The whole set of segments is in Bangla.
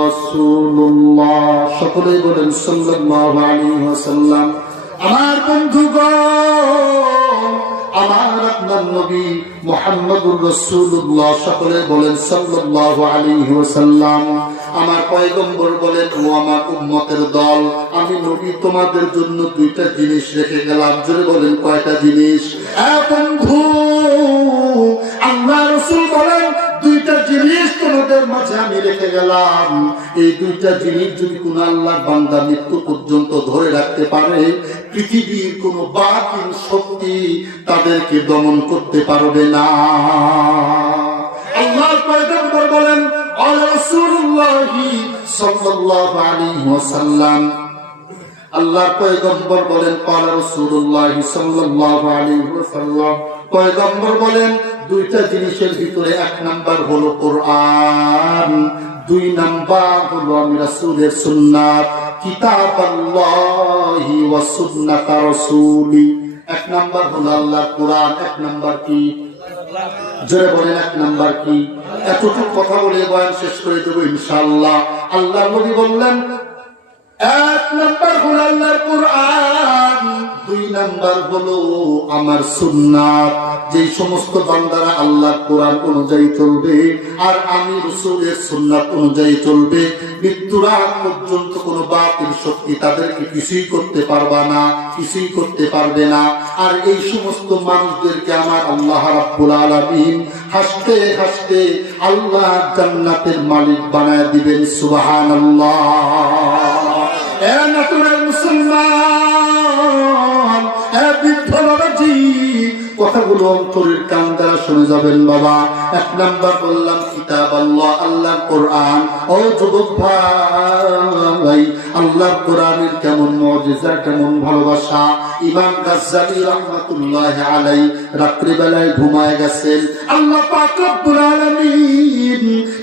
রাসূলুল্লাহ সকলেই বলেন সাল্লাল্লাহু আলাইহি ওয়াসাল্লাম। আমার বন্ধুগণ, আমার আপনার নবী মুহাম্মদুর রাসূলুল্লাহ সকলে বলেন সাল্লাল্লাহু আলাইহি ওয়াসাল্লাম। আমার পয়গম্বর বলেন, ও আমার উম্মতের দল, আমি নবী তোমাদের জন্য দুইটা জিনিস রেখে গেলাম। জোরে বলেন, কয়টা জিনিস? বন্ধু, আল্লাহ রাসূল বলেন দুইটা জিনিস তোমাদের মাঝে আমি রেখে গেলাম। এই দুইটা জিনিস যদি কোন আল্লাহর বান্দা মৃত্যু পর্যন্ত ধরে রাখতে পারে, পৃথিবীর কোন বাতিল শক্তি তাদেরকে দমন করতে পারবে না। আল্লাহর পয়গম্বর বলেন, রাসূলুল্লাহ সাল্লাল্লাহু আলাইহি ওয়াসাল্লাম, আল্লাহর পয়গম্বর বলেন, রাসূলুল্লাহ সাল্লাল্লাহু আলাইহি ওয়াসাল্লাম, পয়গম্বর বলেন দুইটা জিনিসের ভিতরে এক নাম্বার হলো কোরআন, দুই নাম্বার হলো আমি রাসূলের সুন্নাত, কিতাবাল্লাহি ওয়া সুন্নাত রাসূলি। এক নাম্বার হলো আল্লাহর কোরআন, এক নাম্বার কি? জোরে বলেন, এক নাম্বার কি? এতটুকু কথা বলে বয়ান শেষ করে দেবো ইনশাআল্লাহ। আল্লাহ নবী বললেন, এক নাম্বার হলো আল্লাহর কোরআন, দুই নাম্বার হলো আমার সুন্নাত। যে সমস্ত বান্দারা আল্লাহর কোরআন অনুযায়ী চলবে আর আমি রাসূলের সুন্নাত অনুযায়ী চলবে, মৃত্যুর আগ পর্যন্ত কোনো বাতিল শক্তি তাদেরকে কিছুই করতে পারবে না, কিছুই করতে পারবে না। আর এই সমস্ত মানুষদেরকে আমার আল্লাহ রাব্বুল আলামিন হাসতে হাসতে আল্লাহ জান্নাতের মালিক বানায় দিবেন। সুবহানাল্লাহ। মুসলমান, বৃদ্ধ বাবাজি, কথাগুলো অন্তরের কান দ্বারা শুনে যাবেন বাবা। এক নাম্বার বললাম কিতাব আল্লাহ, আল্লাহর কোরআন। ও যুবক ভাই, আল্লাহর কোরআনের কেমন মুজিজা, কেমন ভালোবাসা। ইমাম গাজ্জালী রাহমাতুল্লাহি আলাইহি রাত্রিবেলায় ঘুমায় গেছেন। আল্লাহ পাক রব্বুল আলামিন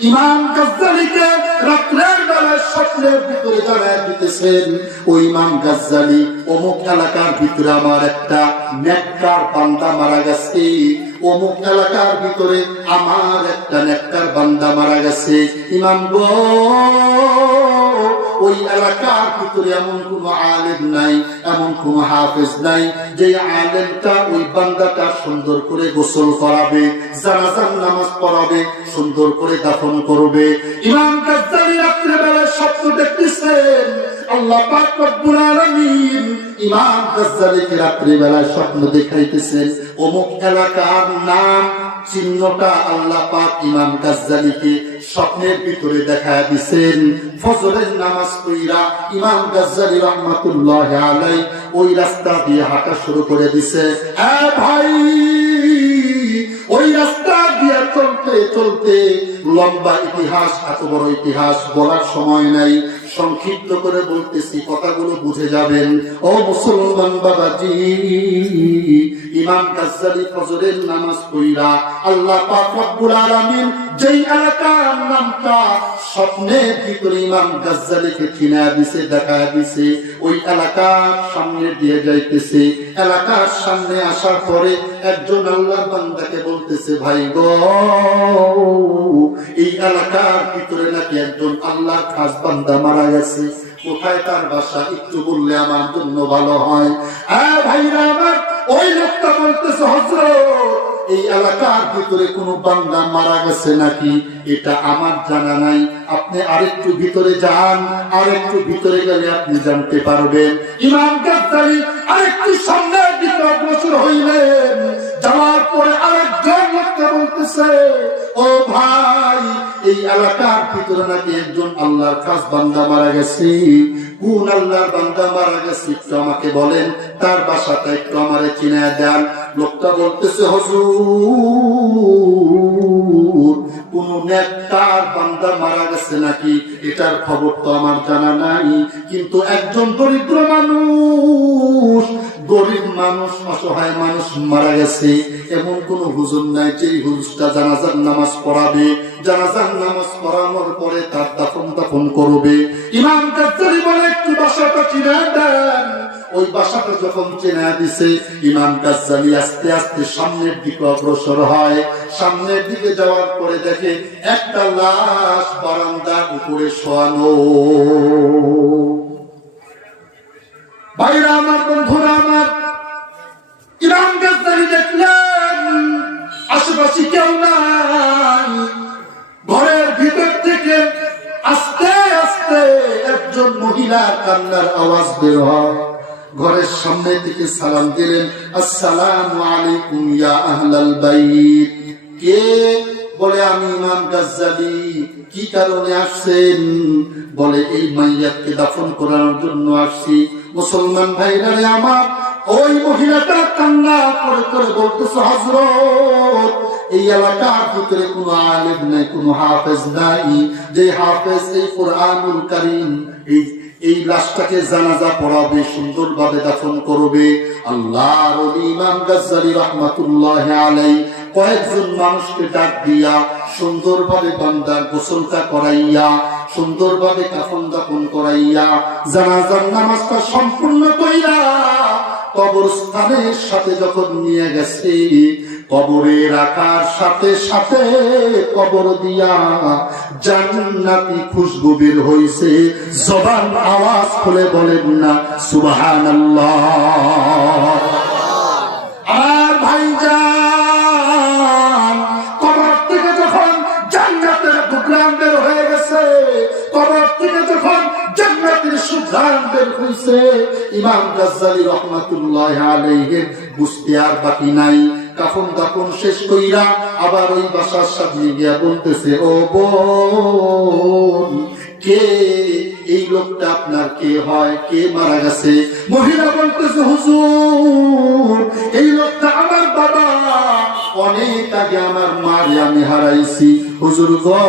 ইমাম গাজ্জালীকে রাত্রের বেলায় স্বপ্নের ভিতরে জানায় দিতেছেন, ও ইমাম গাজ্জালী, অমুক এলাকার ভিতরে আমার একটা নেককার বান্দা মারা গেছে, অমুক এলাকার ভিতরে আমার একটা নেককার বান্দা মারা গেছে। ইমাম গো, ওই এলাকার ভিতরে এমন কোন আলেম নাই, এমন কোন হাফেজ নাই যে আলেমটা ওই বান্দাটা সুন্দর করে গোসল করাবে, জানাজার নামাজ পড়াবে, সুন্দর করে দাফন করবে। ইমাম গাজ্জালী রাত্রিবেলায় স্বপ্ন দেখতেছেন। আল্লাহ পাক রব্বুল আলামিন ইমাম গাজ্জালীকে রাত্রিবেলায় স্বপ্ন দেখাইতেছেন। অমুক এলাকার নাম চিহ্নটা আল্লাহ পাক ইমাম গাজ্জালীকে স্বপ্নের ভিতরে দেখায় দিছেন। ফজরের নামাজ পড়া ইমাম গাজ্জালী রাহমাতুল্লাহি আলাইহি ওই রাস্তা দিয়ে হাঁটা শুরু করে দিছে। ভাই, ওই রাস্তা দিয়ে চলতে চলতে লম্বা ইতিহাস, এত বড় ইতিহাস বলার সময় নাই, সংক্ষিপ্ত করে বলতেছি, কথাগুলো বুঝে যাবেন। ও মুসলমান বাবাজি, ইমাম গাজ্জালী ফজরের নামাজ পড়া আল্লাহ পাক রব্বুল আলামিন যেই এলাকার নামটা স্বপ্নের ভিতরে ইমাম গাজ্জালীকে চিনা দিছে, দেখা দিছে, ওই এলাকার সামনে দিয়ে যাইতেছে। এলাকার সামনে আসার পরে একজন আল্লাহর বান্দাকে বলতেছে, ভাই গো, এই এলাকার ভিতরে নাকি একজন আল্লাহর খাস বান্দা মারা গেছে। কোথায় তার বাসা একটু বললে আমার জন্য ভালো হয়। ভাইরা আমার, ওই লোকটা বলতেছে, হযরত, এই এলাকার ভিতরে কোন বান্দা মারা গেছে নাকি এটা আমার জানা নাই, আপনি আরেকটু ভিতরে যান, আরেকটু ভিতরে গেলে আপনি জানতে পারবেন। ইমাম গাজ্জালী আরেকটু সামনের দিকে অগ্রসর হইলেন। যাওয়ার পরে আরেকজন লোককে বলতেছে, ও ভাই, এই এলাকার ভিতরে নাকি একজন আল্লাহর খাস বান্দা মারা গেছে। কোন আল্লাহর বান্দা মারা গেছে একটু আমাকে বলেন, তার বাসাটা একটু আমারে চিনায় দেন। লোকটা বলতেছে, হুজুর, কোন নেককার বান্দা মারা গেছে নাকি এটার খবর তো আমার জানা নাই, কিন্তু একজন দরিদ্র মানুষ গরিব মানুষ, অসহায় মানুষ মারা গেছে, এমন কোন হুজুর নাই যে হুজুরটা জানাজার নামাজ পড়াবে, জানাজার নামাজ পড়ানোর পরে তার দাফন করবে। ইমাম গাজ্জালী বলে একটু বাসাটা চিনা দেন। ওই বাসাটা যখন চেনা দিছে, ইমাম গাজ্জালী আস্তে আস্তে সামনের দিকে অগ্রসর হয়। সামনের দিকে যাওয়ার পরে দেখে একটা লাশ বারান্দার উপরে শোয়ানো। ভাইরা আমার, বন্ধুরা আমার, ইমাম গাজ্জালী দেখলেন আশেপাশে কেউ নাই। ঘরের ভিতর থেকে আস্তে আস্তে একজন মহিলার কান্নার আওয়াজ বের হয়। ঘরের সামনে থেকে সালাম দিলেন, আসসালামু আলাইকুম ইয়া আহলাল বাইত। কে? বলে আমি ইমাম গাজ্জালী। কি কারণে আসছেন? বলে এই মাইয়াতকে দাফন করানোর জন্য আসছি। মুসলমান ভাইরা আমার, ওই মহিলাটা কান্না করে করে বলতেছে, হযরত এই এলাকার ভিতরে কোনো আলেম নাই, কোনো হাফেজ নাই, যে হাফেজ এই কুরআনুল কারীম এই লাশটাকে জানাজা পড়াবে, সুন্দরভাবে দাফন করবে। আল্লাহর ওলি ইমাম গাজ্জালী রাহমাতুল্লাহি আলাইহি কয়েকজন মানুষকে ডাক দিয়া সুন্দরভাবে বান্দার গোসলটা করাইয়া, সুন্দরভাবে কাফন দাফন করাইয়া, জানাজার নামাজটা সম্পূর্ণ কইরা কবরস্থানের সাথে যখন নিয়ে গেছে, কবরে রাখার সাথে সাথে কবর দিয়া জান্নাতি খুশবু বের হইছে। জবান আওয়াজ খুলে বলেন না সুবহানাল্লাহ। আর ভাইজান, কবর থেকে যখন জান্নাতের ঘ্রাণ বের হয়ে গেছে, কবর থেকে যখন জান্নাতের সুঘ্রাণ বের হইছে, ইমাম গাজ্জালী রাহমাতুল্লাহি আলাইহি বুঝতে আর বাকি নাই। কাফন দাফন শেষ কইরা আবার ওই বাসার সামনে গিয়া বলতেছে, ও বোন, কে এই লোকটা আপনার কে হয়? কে মারা গেছে? মহিলা বলতেছে, হুজুর এই লোকটা আমার বাবা, অনেক আগে আমার মারে আমি হারাইছি হুজুর গো।